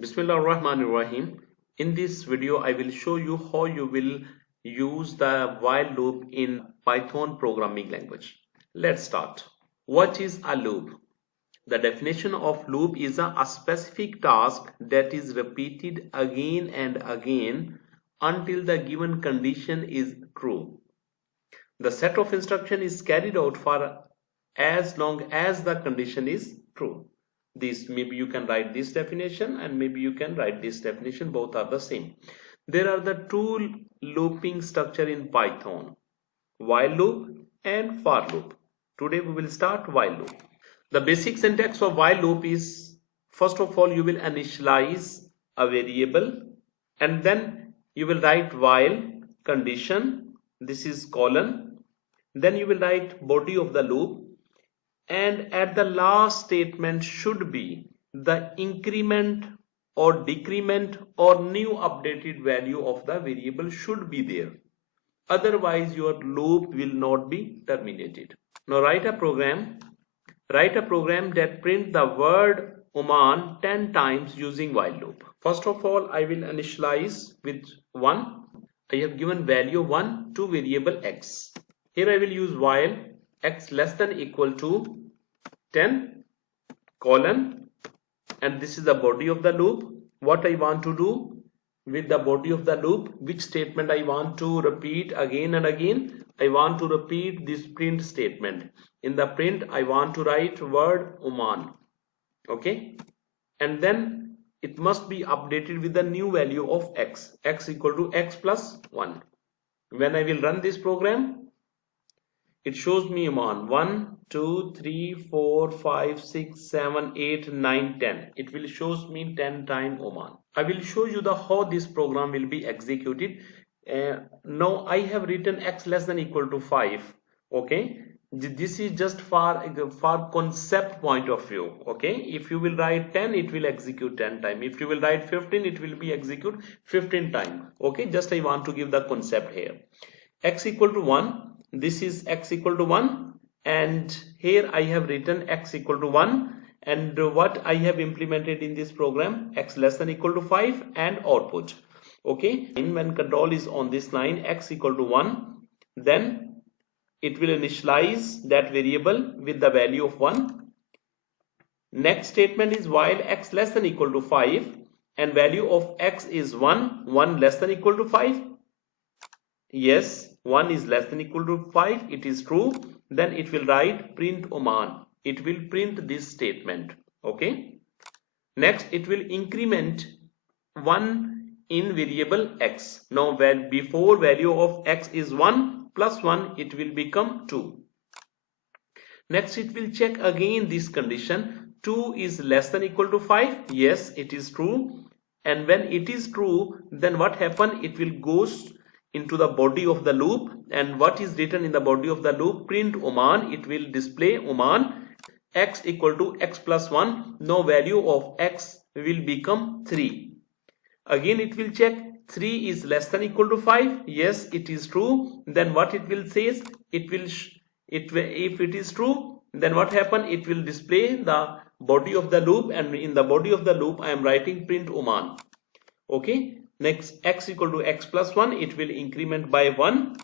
Bismillah ar-Rahman ar-Rahim. In this video, I will show you how you will use the while loop in Python programming language. Let's start. What is a loop? The definition of loop is a specific task that is repeated again and again until the given condition is true. The set of instruction is carried out for as long as the condition is true. This maybe you can write this definition and maybe you can write this definition, both are the same. There are the two looping structure in Python, while loop and for loop. Today we will start while loop. The basic syntax of while loop is, first of all you will initialize a variable and then you will write while condition, this is colon, then you will write body of the loop, and at the last statement should be the increment or decrement or new updated value of the variable should be there. Otherwise your loop will not be terminated. Now write a program that print the word Oman 10 times using while loop. First of all, I will initialize with 1. I have given value 1 to variable x. Here I will use while x less than equal to 10 colon, and this is the body of the loop. What I want to do with the body of the loop, which statement I want to repeat again and again? I want to repeat this print statement. In the print I want to write word Oman, okay, and then it must be updated with the new value of x equal to x plus 1. When I will run this program, it shows me Oman 1 2 3 4 5 6 7 8 9 10. It will shows me 10 times Oman. I will show you the how this program will be executed. Now I have written x less than equal to 5, okay. This is just for concept point of view, okay. If you will write 10, it will execute 10 times. If you will write 15, it will be execute 15 times, okay. Just I want to give the concept here. X equal to 1, this is x equal to 1, and here I have written x equal to 1, and what I have implemented in this program, x less than equal to 5 and output, okay. And when control is on this line x equal to 1, then it will initialize that variable with the value of 1. Next statement is while x less than equal to 5 and value of x is 1 less than equal to 5. Yes, 1 is less than equal to 5, it is true. Then it will write print Oman. It will print this statement, okay. Next it will increment 1 in variable x. Now when before value of x is 1 plus 1, it will become 2. Next it will check again this condition, 2 is less than equal to 5. Yes, it is true. And when it is true, then what happen? It will goes into the body of the loop, and what is written in the body of the loop? Print Oman. It will display Oman x equal to x plus 1. Now value of x will become 3. Again it will check 3 is less than equal to 5. Yes, it is true. Then what it will say is, it will if it is true, then what happen? It will display the body of the loop, and in the body of the loop I am writing print Oman, okay. Next x equal to x plus 1, it will increment by 1,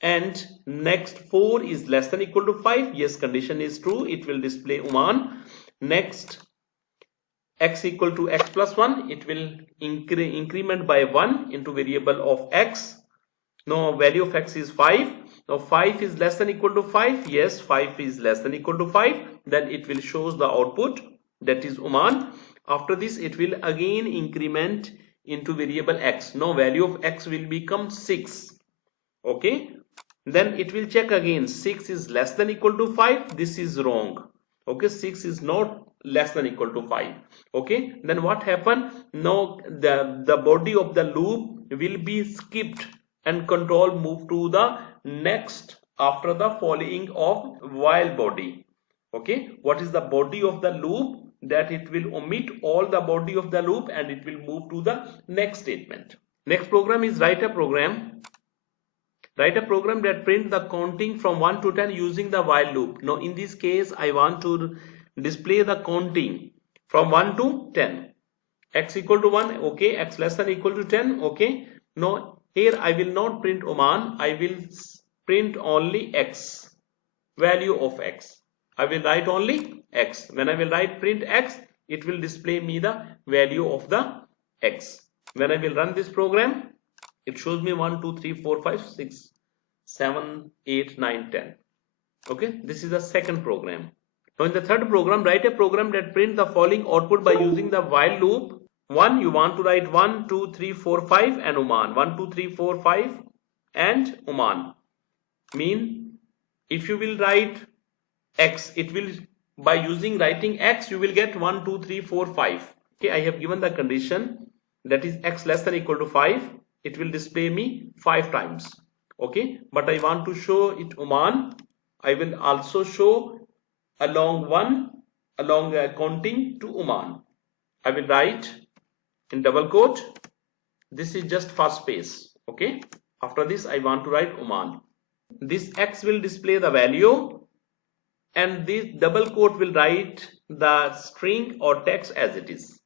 and next 4 is less than equal to 5. Yes, condition is true, it will display Oman. Next x equal to x plus 1, it will increment by 1 into variable of x. Now value of x is 5. Now 5 is less than equal to 5. Yes, 5 is less than equal to 5. Then it will shows the output, that is Oman. After this it will again increment into variable x. Now value of x will become 6, okay. Then it will check again, 6 is less than equal to 5. This is wrong, okay. 6 is not less than equal to 5, okay. Then what happened? Now the body of the loop will be skipped and control move to the next after the following of while body, okay. What is the body of the loop? That it will omit all the body of the loop and it will move to the next statement. Next program is write a program that print the counting from 1 to 10 using the while loop. Now in this case I want to display the counting from 1 to 10, x equal to 1, okay, x less than equal to 10, okay. No, here I will not print Oman, I will print only x, value of x. I will write only x. When I will write print x, it will display me the value of the x. When I will run this program, it shows me 1, 2, 3, 4, 5, 6, 7, 8, 9, 10. Okay, this is the second program. Now in the third program, write a program that print the following output by using the while loop. 1, you want to write 1, 2, 3, 4, 5 and Oman. 1, 2, 3, 4, 5 and Oman. Mean if you will write x, it will, by using writing x, you will get 1, 2, 3, 4, 5. Okay, I have given the condition, that is x less than equal to 5. It will display me 5 times. Okay, but I want to show it Oman. I will also show along counting to Oman. I will write in double quote, this is just first space. Okay, after this I want to write Oman. This x will display the value and this double quote will write the string or text as it is.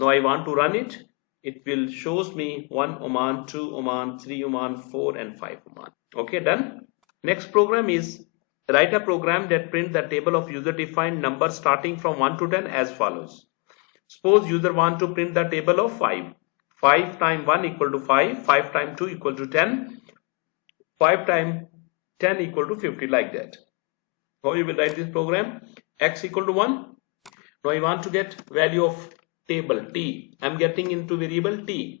Now I want to run it. It will shows me 1 Oman, 2 Oman, 3 Oman, 4 and 5 Oman. Okay, done. Next program is write a program that print the table of user defined numbers starting from 1 to 10 as follows. Suppose user want to print the table of 5. 5 times 1 equal to 5, 5 times 2 equal to 10, 5 times 10 equal to 50, like that. How you will write this program? X equal to 1. Now I want to get value of table t. I am getting into variable t.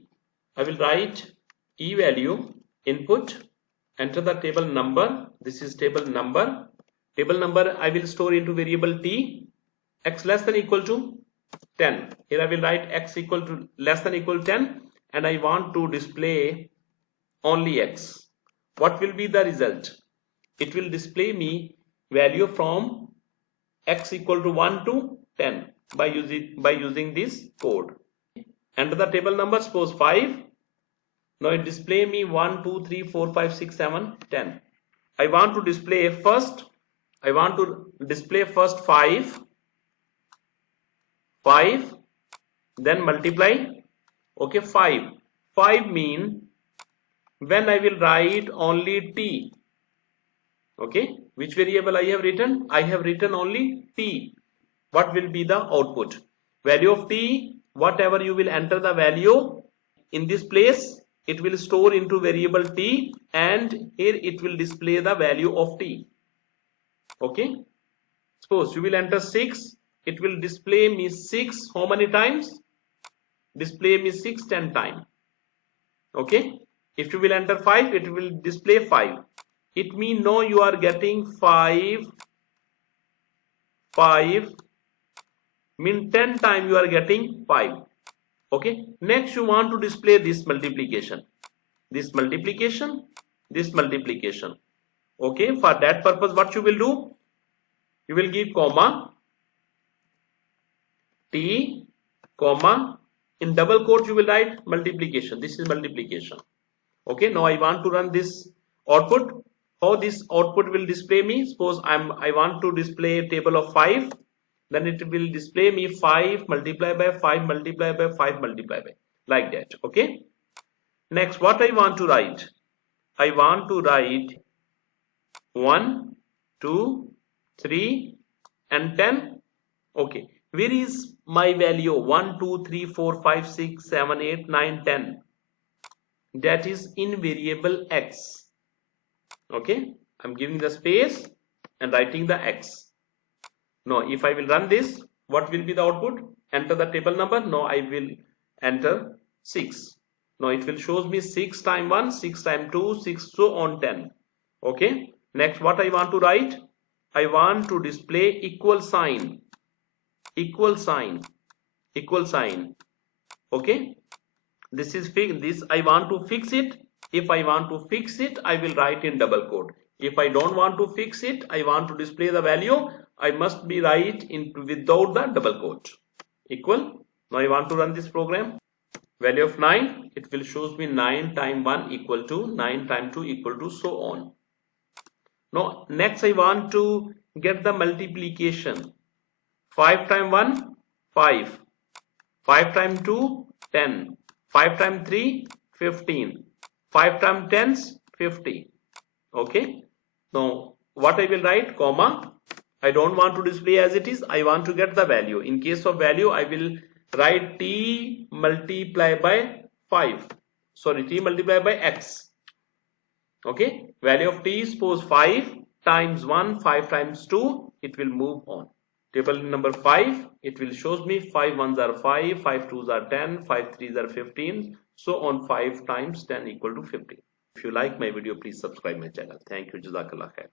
I will write e value input, enter the table number. This is table number. Table number I will store into variable t. X less than equal to 10. Here I will write x equal to less than equal to 10 and I want to display only x. What will be the result? It will display me value from x equal to 1 to 10 by using this code. Enter the table number, suppose 5. Now it display me 1, 2, 3, 4, 5, 6, 7, 10. I want to display first 5, then multiply. Okay, 5 mean when I will write only t. Okay, which variable I have written? I have written only t. What will be the output? Value of t, whatever you will enter the value in this place, it will store into variable t and here it will display the value of t. Okay, suppose you will enter 6, it will display me 6 how many times? Display me 6 10 times. Okay, if you will enter 5, it will display 5. It means no, you are getting 5 mean 10 times you are getting 5. Okay, next you want to display this multiplication. Okay, for that purpose what you will do? You will give comma t comma, in double quote you will write multiplication. This is multiplication. Okay, now I want to run this output. How this output will display me? Suppose I want to display a table of 5, then it will display me 5 multiplied by 5 multiplied by 5 multiplied by, like that. Okay, next what I want to write? I want to write 1, 2, 3 and 10. Okay, where is my value? 1, 2, 3, 4, 5, 6, 7, 8, 9, 10. That is in variable x. Okay, I'm giving the space and writing the x. Now if I will run this, what will be the output? Enter the table number. Now I will enter 6. Now it will shows me 6 times 1, 6 times 2, 6, so on 10. Okay, next what I want to write? I want to display equal sign. Okay, this is this I want to fix it. If I want to fix it, I will write in double quote. If I don't want to fix it, I want to display the value, I must be write in without the double quote. Equal. Now I want to run this program. Value of 9, it will shows me 9 times 1 equal to 9 times 2 equal to, so on. Now next I want to get the multiplication. 5 times 1 5, 5 times 2, 10. 5 times 3, 15. 5 times 10, 50. Okay. Now, what I will write, comma. I don't want to display as it is. I want to get the value. In case of value, I will write t multiplied by 5. Sorry, t multiplied by x. Okay. Value of t, suppose 5 times 1, 5 times 2. It will move on. Table number 5, it will shows me 5 ones are 5, 5 twos are 10, 5 threes are 15. So on 5 times 10 equal to 15. If you like my video, please subscribe my channel. Thank you. Jazakallah khair.